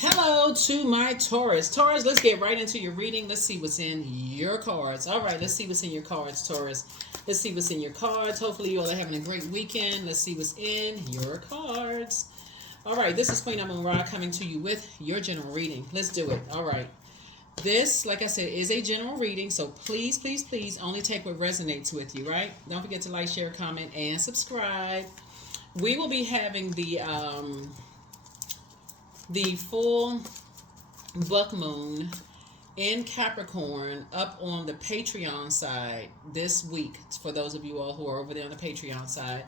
Hello to my Taurus. Taurus, let's get right into your reading. Let's see what's in your cards. All right, let's see what's in your cards, Taurus. Let's see what's in your cards. Hopefully you all are having a great weekend. Let's see what's in your cards. All right, this is Queen Amun Ra coming to you with your general reading. Let's do it. All right. This, like I said, is a general reading, so please, please, please only take what resonates with you, right? Don't forget to like, share, comment, and subscribe. We will be having the full buck moon in Capricorn up on the Patreon side this week, for those of you all who are over there on the Patreon side.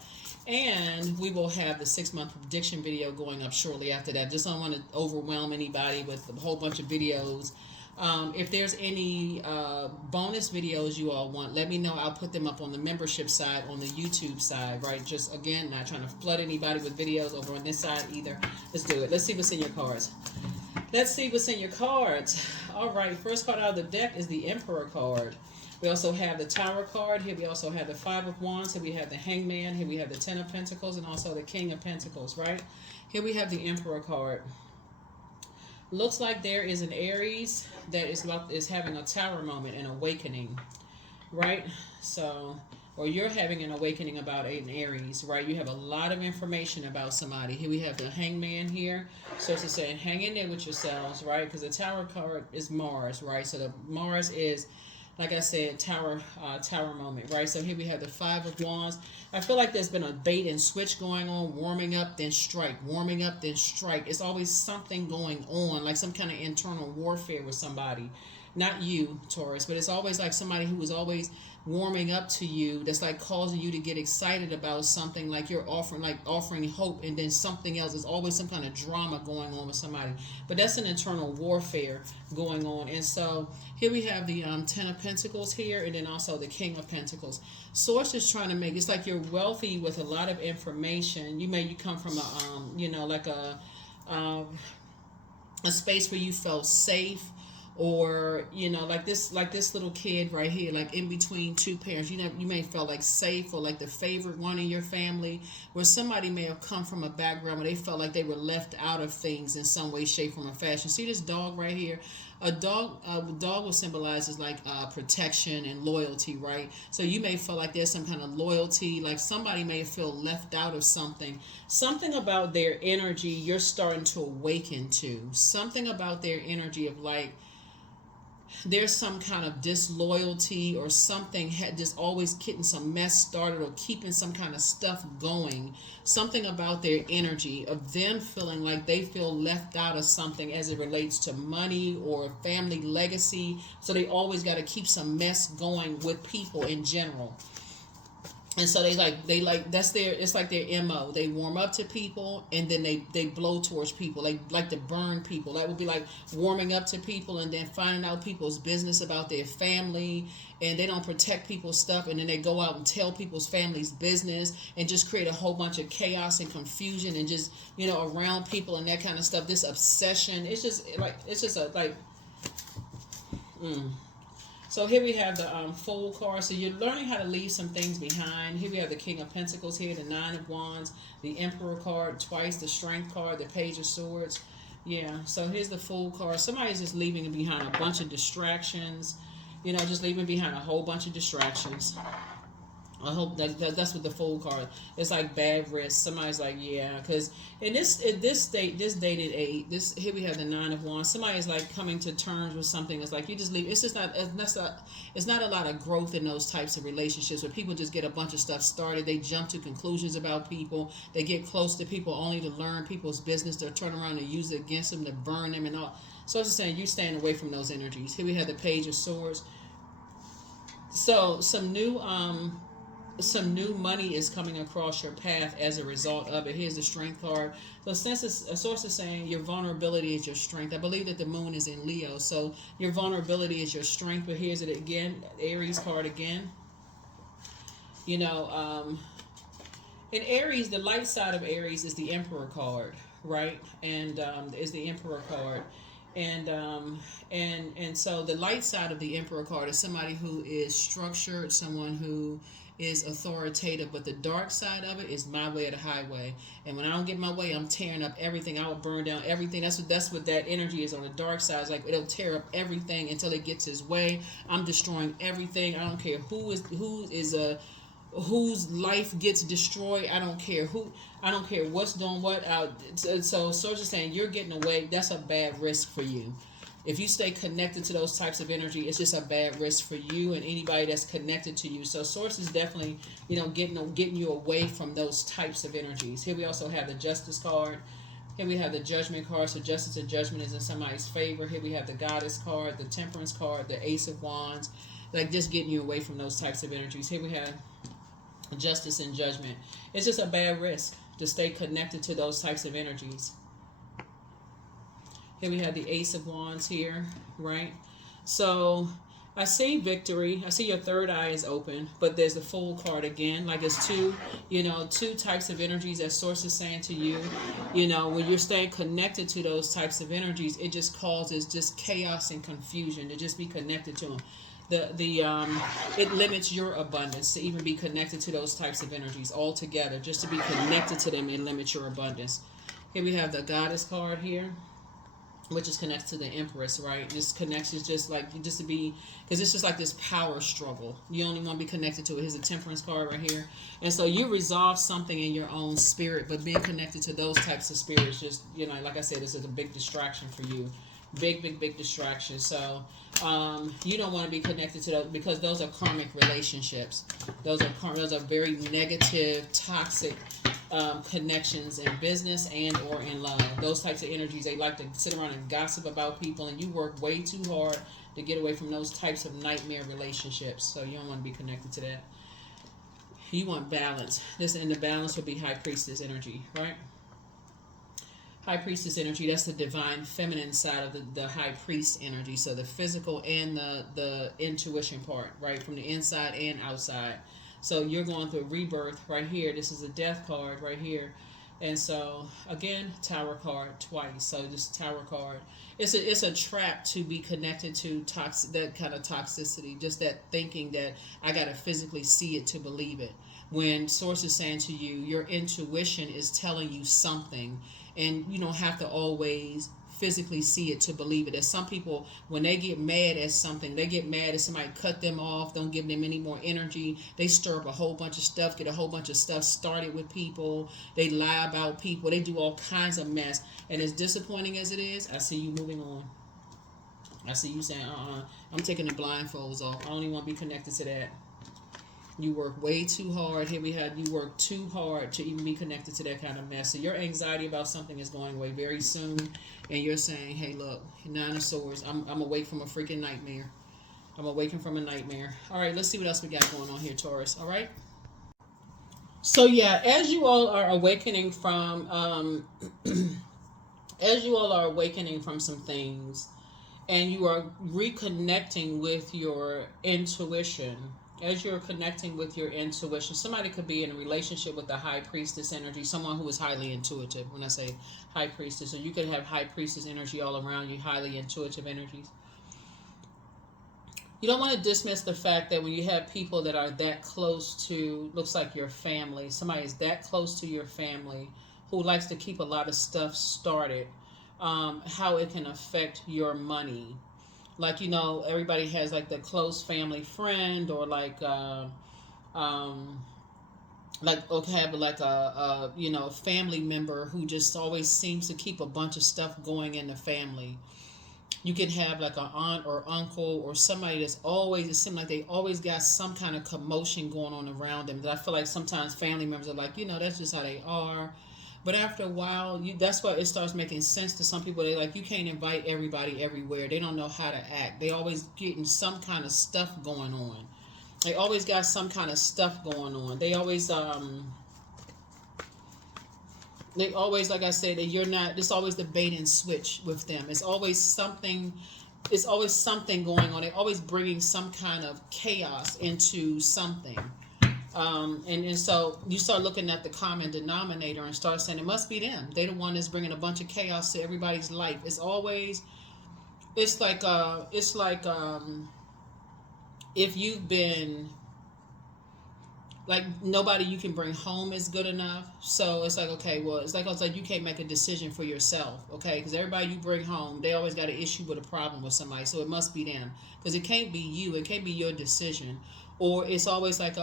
And we will have the 6-month prediction video going up shortly after that. Just don't want to overwhelm anybody with a whole bunch of videos. If there's any bonus videos you all want, let me know. I'll put them up on the membership side, on the YouTube side, right? Just, again, not trying to flood anybody with videos over on this side either. Let's do it. Let's see what's in your cards. Let's see what's in your cards. All right, first card out of the deck is the Emperor card. We also have the Tower card. Here we also have the Five of Wands. Here we have the Hangman. Here we have the Ten of Pentacles and also the King of Pentacles, right? Here we have the Emperor card. Looks like there is an Aries that is having a tower moment, an awakening, right? So, or you're having an awakening about an Aries, right? You have a lot of information about somebody. Here we have the Hangman here. So it's saying hang in there with yourselves, right? Because the Tower card is Mars, right? So the Mars is, like I said, tower moment, right? So here we have the Five of Wands. I feel like there's been a bait and switch going on, warming up, then strike, warming up, then strike. It's always something going on, like some kind of internal warfare with somebody. Not you, Taurus, but it's always like somebody who is always warming up to you, that's like causing you to get excited about something, like you're offering hope, and then something else. There's always some kind of drama going on with somebody, but that's an internal warfare going on. And so here we have the Ten of Pentacles here, and then also the King of Pentacles. Source is trying to make it's like you're wealthy with a lot of information. You come from a space where you felt safe, or like this little kid right here, like in between two parents. You may feel like safe, or like the favorite one in your family, where somebody may have come from a background where they felt like they were left out of things in some way, shape, form, or fashion. See this dog right here? A dog will symbolizes like protection and loyalty, right? So you may feel like there's some kind of loyalty, like somebody may feel left out of something about their energy. You're starting to awaken to something about their energy of like, there's some kind of disloyalty or something just always getting some mess started or keeping some kind of stuff going. Something about their energy of them feeling like they feel left out of something as it relates to money or family legacy. So they always got to keep some mess going with people in general. And so it's like their MO. They warm up to people, and then they blow towards people. They like to burn people. That would be like warming up to people and then finding out people's business about their family, and they don't protect people's stuff, and then they go out and tell people's family's business and just create a whole bunch of chaos and confusion and just, around people and that kind of stuff. This obsession, So here we have the Fool card. So you're learning how to leave some things behind. Here we have the King of Pentacles here, the Nine of Wands, the Emperor card twice, the Strength card, the Page of Swords. Yeah, so here's the Fool card. Somebody's just leaving behind a bunch of distractions. Just leaving behind a whole bunch of distractions. I hope that's what the Fool card. It's like bad risk. Somebody's like, yeah, because in this dated age, here we have the Nine of Wands. Somebody's like coming to terms with something. It's like you just leave. It's just not. It's not a lot of growth in those types of relationships where people just get a bunch of stuff started. They jump to conclusions about people. They get close to people only to learn people's business. They'll turn around and use it against them to burn them and all. So it's just saying you staying away from those energies. Here we have the Page of Swords. So some new money is coming across your path as a result of it. Here's the Strength card. So since a source is saying your vulnerability is your strength. I believe that the moon is in Leo, so your vulnerability is your strength. But here's it again, Aries card again. In Aries, the light side of Aries is the Emperor card, right? And is the Emperor card. And so the light side of the Emperor card is somebody who is structured, someone who is authoritative, but the dark side of it is my way or the highway. And when I don't get my way, I'm tearing up everything. I will burn down everything. That's what that energy is on the dark side. It's like it'll tear up everything until it gets his way. I'm destroying everything. I don't care whose life gets destroyed. I don't care what's doing what out. So Source is saying you're getting away. That's a bad risk for you. If you stay connected to those types of energy, it's just a bad risk for you and anybody that's connected to you. So Source is definitely, getting you away from those types of energies. Here we also have the Justice card. Here we have the Judgment card. So justice and judgment is in somebody's favor. Here we have the Goddess card, the Temperance card, the Ace of Wands. Like just getting you away from those types of energies. Here we have justice and judgment. It's just a bad risk to stay connected to those types of energies. Here we have the Ace of Wands here, right? So I see victory. I see your third eye is open, but there's the Fool card again. Like it's two types of energies that Source is saying to you. When you're staying connected to those types of energies, it just causes just chaos and confusion to just be connected to them. It limits your abundance to even be connected to those types of energies altogether. Just to be connected to them, it limits your abundance. Here we have the Goddess card here, which is connected to the Empress, right? This connection is just to be, because it's just like this power struggle. You only want to be connected to it. Here's a Temperance card right here. And so you resolve something in your own spirit, but being connected to those types of spirits, just, like I said, this is a big distraction for you. Big distraction. So you don't want to be connected to those, because those are karmic relationships. Those are very negative, toxic connections in business and or in love. Those types of energies, they like to sit around and gossip about people, and you work way too hard to get away from those types of nightmare relationships. So you don't want to be connected to that. You want balance. And the balance would be High Priestess energy, right? High Priestess energy, that's the divine feminine side of the High Priest energy. So the physical and the intuition part, right? From the inside and outside. So you're going through a rebirth right here. This is a Death card right here. And so, again, Tower card twice. So this Tower card, it's a trap to be connected to that kind of toxicity. Just that thinking that I got to physically see it to believe it. When Source is saying to you, your intuition is telling you something, and you don't have to always physically see it to believe it. There's some people, when they get mad at something, they get mad at somebody, cut them off, don't give them any more energy. They stir up a whole bunch of stuff, get a whole bunch of stuff started with people. They lie about people. They do all kinds of mess. And as disappointing as it is, I see you moving on. I see you saying, I'm taking the blindfolds off. I don't even want to be connected to that. You work way too hard. Here we have you work too hard to even be connected to that kind of mess. So your anxiety about something is going away very soon. And you're saying, hey, look, Nine of Swords, I'm awake from a freaking nightmare. I'm awakened from a nightmare. All right, let's see what else we got going on here, Taurus. All right. So yeah, as you all are awakening from some things, and you are reconnecting with your intuition. As you're connecting with your intuition, somebody could be in a relationship with the High Priestess energy, someone who is highly intuitive. When I say High Priestess, so you could have High Priestess energy all around you, highly intuitive energies. You don't want to dismiss the fact that when you have people that are that close to, looks like your family, somebody is that close to your family who likes to keep a lot of stuff started, how it can affect your money. Like, everybody has like the close family friend, or have like a family member who just always seems to keep a bunch of stuff going in the family. You can have like an aunt or uncle or somebody it seems like they always got some kind of commotion going on around them. That I feel like sometimes family members are like, that's just how they are. But after a while, that's why it starts making sense to some people. They like, you can't invite everybody everywhere. They don't know how to act. They always getting some kind of stuff going on. They always got some kind of stuff going on. They always, like I said, that you're not, it's always the bait and switch with them. It's always something going on. They're always bringing some kind of chaos into something. And so you start looking at the common denominator and start saying it must be them. They're the one that's bringing a bunch of chaos to everybody's life. It's like if you've been like nobody you can bring home is good enough. So it's like, okay, well, it's like you can't make a decision for yourself, okay? Because everybody you bring home, they always got an issue with a problem with somebody, so it must be them. Because it can't be you, it can't be your decision. Or it's always like,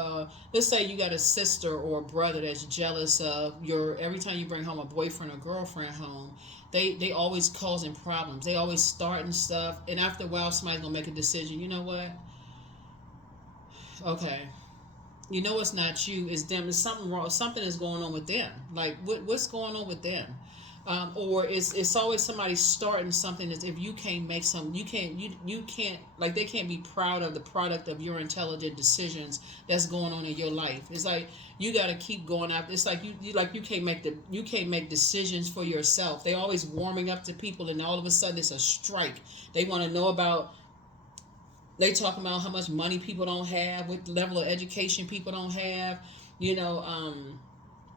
let's say you got a sister or a brother that's jealous of your, every time you bring home a boyfriend or girlfriend home, they always causing problems. They always starting stuff, and after a while, somebody's gonna make a decision. You know what? Okay, you know it's not you, it's them. It's something wrong. Something is going on with them. Like what's going on with them? Or it's always somebody starting something. That if you can't make some, you can't, like, they can't be proud of the product of your intelligent decisions that's going on in your life. It's like you got to keep going after. It's like you can't make decisions for yourself. They always warming up to people, and all of a sudden it's a strike. They want to know about. They talking about how much money people don't have, what level of education people don't have, you know,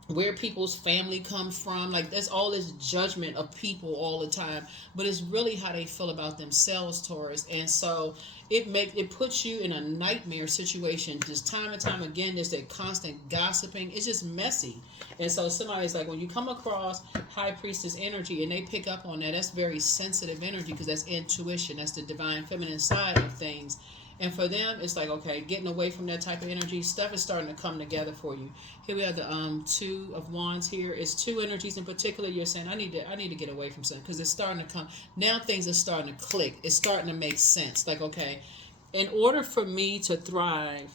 where people's family come from. Like, there's all this judgment of people all the time, but it's really how they feel about themselves, Taurus. And so it puts you in a nightmare situation just time and time again. There's that constant gossiping. It's just messy. And so somebody's like, when you come across high priestess energy and they pick up on that, that's very sensitive energy, because that's intuition. That's the divine feminine side of things. And for them, it's like, okay, getting away from that type of energy, stuff is starting to come together for you. Here we have the Two of Wands here. It's two energies in particular. You're saying, I need to get away from something, because it's starting to come. Now things are starting to click. It's starting to make sense. Like, okay, in order for me to thrive,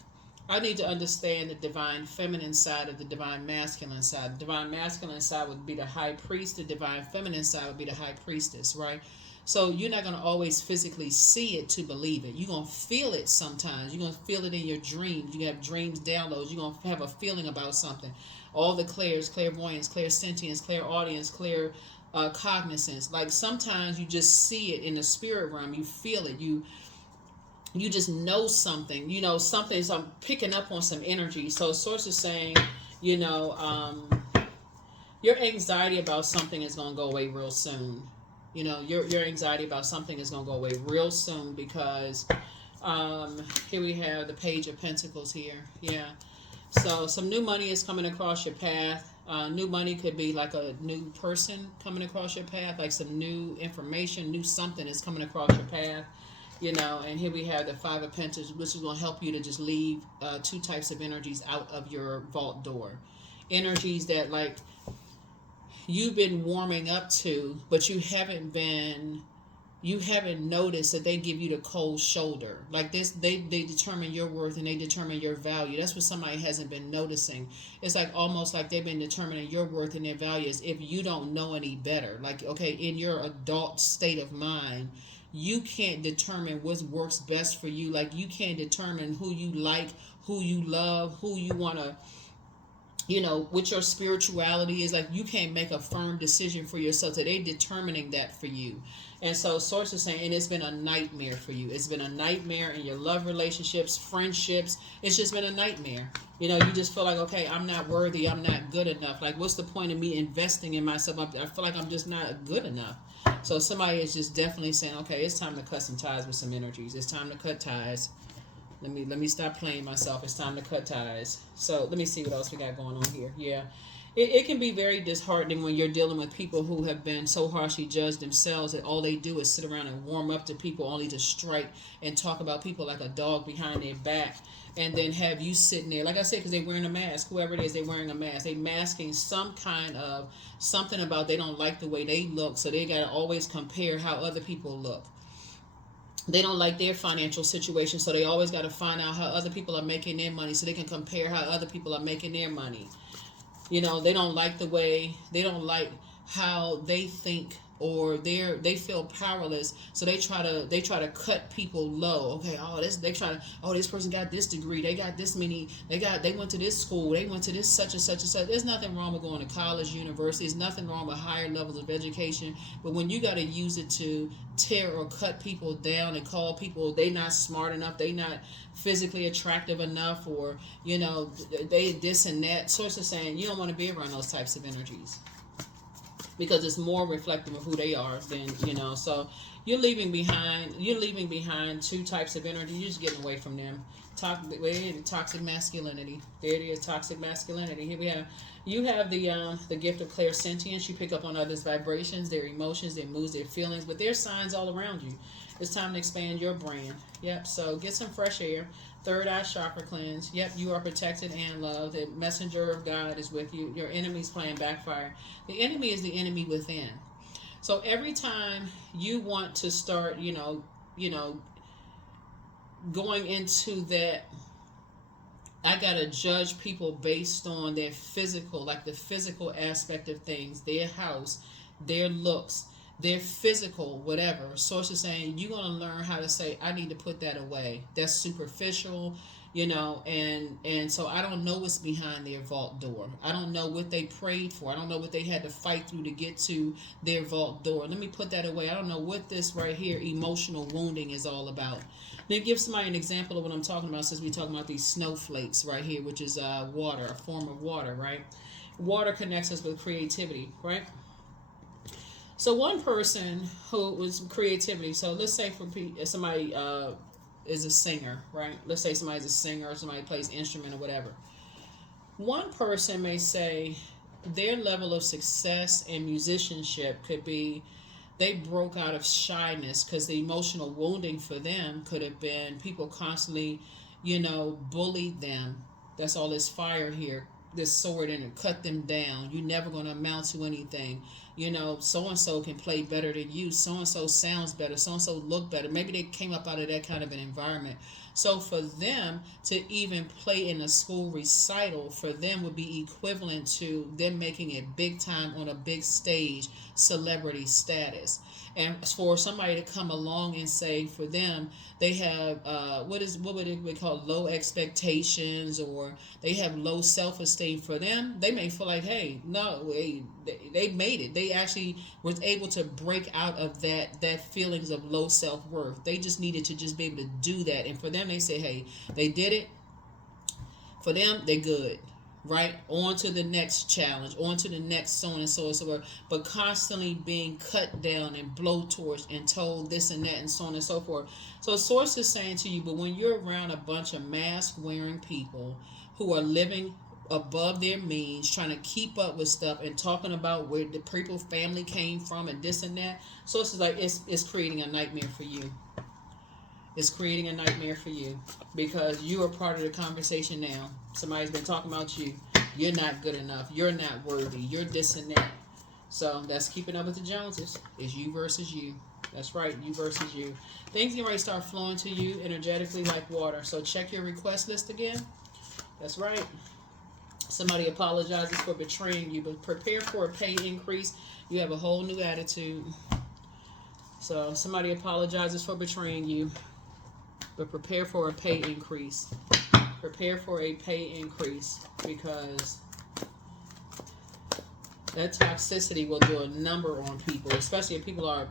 I need to understand the divine feminine side of the divine masculine side. The divine masculine side would be the high priest. The divine feminine side would be the high priestess, right? So you're not going to always physically see it to believe it. You're going to feel it sometimes. You're going to feel it in your dreams. You have dreams downloads. You're going to have a feeling about something. All the clairs, clairvoyance, clairsentience, clairaudience, cognizance. Like, sometimes you just see it in the spirit realm. You feel it. You just know something. You know, something's picking up on some energy. So source is saying, you know, your anxiety about something is going to go away real soon. You know, your anxiety about something is going to go away real soon, because here we have the Page of Pentacles here. Yeah. So some new money is coming across your path. New money could be like a new person coming across your path, like some new information, new something is coming across your path. You know, and here we have the Five of Pentacles, which is going to help you to just leave two types of energies out of your vault door. Energies that, like, you've been warming up to, but you haven't noticed that they give you the cold shoulder. Like this, they determine your worth and they determine your value. That's what somebody hasn't been noticing. It's like almost like they've been determining your worth and their value as if you don't know any better. Like, okay, in your adult state of mind, you can't determine what works best for you. Like, you can't determine who you like, who you love, who you want to, you know, what your spirituality is. Like, you can't make a firm decision for yourself. So they're determining that for you. And so source is saying, and it's been a nightmare for you. It's been a nightmare in your love relationships, friendships. It's just been a nightmare. You know, you just feel like, okay, I'm not worthy. I'm not good enough. Like, what's the point of me investing in myself? I feel like I'm just not good enough. So somebody is just definitely saying, okay, it's time to cut some ties with some energies. It's time to cut ties. Let me stop playing myself. It's time to cut ties. So let me see what else we got going on here. Yeah. It can be very disheartening when you're dealing with people who have been so harshly judged themselves that all they do is sit around and warm up to people, only to strike and talk about people like a dog behind their back, and then have you sitting there, like I said, because they're wearing a mask. Whoever it is, they're wearing a mask. They're masking some kind of something about they don't like the way they look, so they got to always compare how other people look. They don't like their financial situation, so they always got to find out how other people are making their money so they can compare how other people are making their money. You know, they don't like how they think, or they feel powerless, so they try to cut people low. Okay, this person got this degree, they got this many, they went to this school, they went to this such and such and such. There's nothing wrong with going to college, university. There's nothing wrong with higher levels of education, but when you got to use it to tear or cut people down and call people they not smart enough, they not physically attractive enough, or, you know, they this and that, source of saying you don't want to be around those types of energies. because it's more reflective of who they are than, you know. So you're leaving behind two types of energy. You're just getting away from them. Toxic masculinity. There it is, toxic masculinity. Here we have, you have the gift of clairsentience. You pick up on others' vibrations, their emotions, their moods, their feelings, but there's signs all around you. It's time to expand your brand. Yep. So get some fresh air. Third eye chakra cleanse. Yep, you are protected and loved. The messenger of God is with you. Your enemy's playing backfire. The enemy is the enemy within. So every time you want to start, going into that, I gotta judge people based on their physical, like the physical aspect of things, their house, their looks, their physical, whatever. Source is saying you're gonna learn how to say, I need to put that away. That's superficial, and so I don't know what's behind their vault door. I don't know what they prayed for. I don't know what they had to fight through to get to their vault door. Let me put that away. I don't know what this right here, emotional wounding, is all about. Then give somebody an example of what I'm talking about, since we're talking about these snowflakes right here, which is water, a form of water, right? Water connects us with creativity, right? So one person who was creativity, so let's say for somebody is a singer, right? Let's say somebody's a singer or somebody plays instrument or whatever. One person may say their level of success in musicianship could be they broke out of shyness, because the emotional wounding for them could have been people constantly, bullied them. That's all this fire here, this sword in it, cut them down. You're never going to amount to anything. So and so can play better than you. So and so sounds better. So and so look better. Maybe they came up out of that kind of an environment. So for them to even play in a school recital, for them would be equivalent to them making it big time on a big stage, celebrity status. And for somebody to come along and say for them they have what would it be called, low expectations, or they have low self-esteem, for them they may feel like, hey, no, they made it. They actually was able to break out of that feelings of low self-worth. They just needed to just be able to do that, and for them they say, hey, they did it. For them, they're good. Right? On to the next challenge, on to the next so on and so and so forth. But constantly being cut down and blowtorched and told this and that and so on and so forth. So source is saying to you, but when you're around a bunch of mask wearing people who are living above their means, trying to keep up with stuff and talking about where the people family came from and this and that, source is like, it's creating a nightmare for you. It's creating a nightmare for you, because you are part of the conversation now. Somebody's been talking about you. You're not good enough. You're not worthy. You're this and that. So that's keeping up with the Joneses. It's you versus you. That's right, you versus you. Things can already start flowing to you energetically like water. So check your request list again. That's right. Somebody apologizes for betraying you, but prepare for a pay increase. You have a whole new attitude. So somebody apologizes for betraying you, but prepare for a pay increase. Prepare for a pay increase, because that toxicity will do a number on people, especially if people are,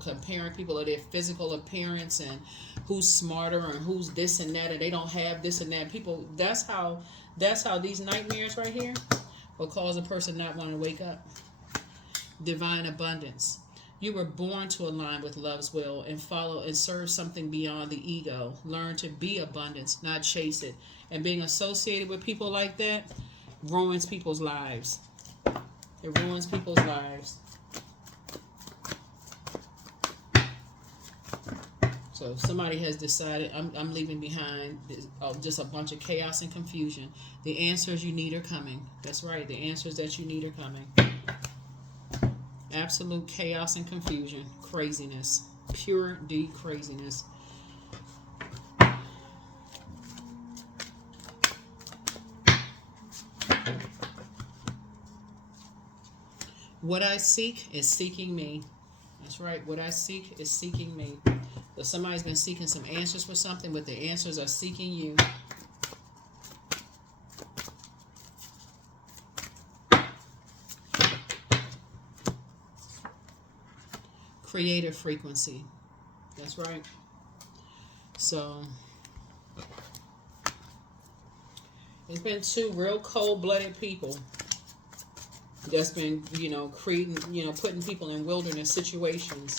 comparing people of their physical appearance and who's smarter and who's this and that, and they don't have this and that. People, that's how these nightmares right here will cause a person not want to wake up. Divine abundance. You were born to align with love's will and follow and serve something beyond the ego. Learn to be abundance, not chase it. And being associated with people like that ruins people's lives. It ruins people's lives. So somebody has decided, I'm leaving behind just a bunch of chaos and confusion. The answers you need are coming. That's right. The answers that you need are coming. Absolute chaos and confusion. Craziness. Pure D craziness. What I seek is seeking me. That's right. What I seek is seeking me. So somebody's been seeking some answers for something, but the answers are seeking you. Creative frequency. That's right. So it's been two real cold-blooded people that's been, you know, creating, you know, putting people in wilderness situations.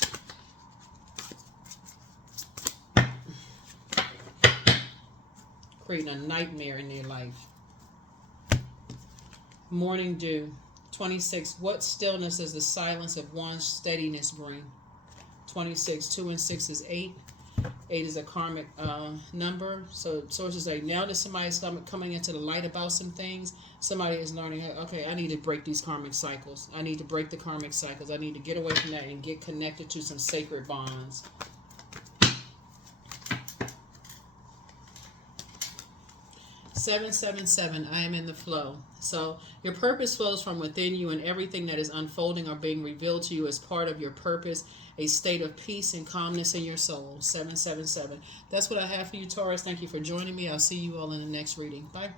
Creating a nightmare in their life. Morning dew. 26. What stillness does the silence of one's steadiness bring? 26. 2 and 6 is 8. 8 is a karmic number. So sources say, now that somebody's coming into the light about some things, somebody is learning, okay, I need to break these karmic cycles. I need to break the karmic cycles. I need to get away from that and get connected to some sacred bonds. Seven, 7, I am in the flow. So your purpose flows from within you, and everything that is unfolding or being revealed to you is part of your purpose, a state of peace and calmness in your soul. 7. That's what I have for you, Taurus. Thank you for joining me. I'll see you all in the next reading. Bye.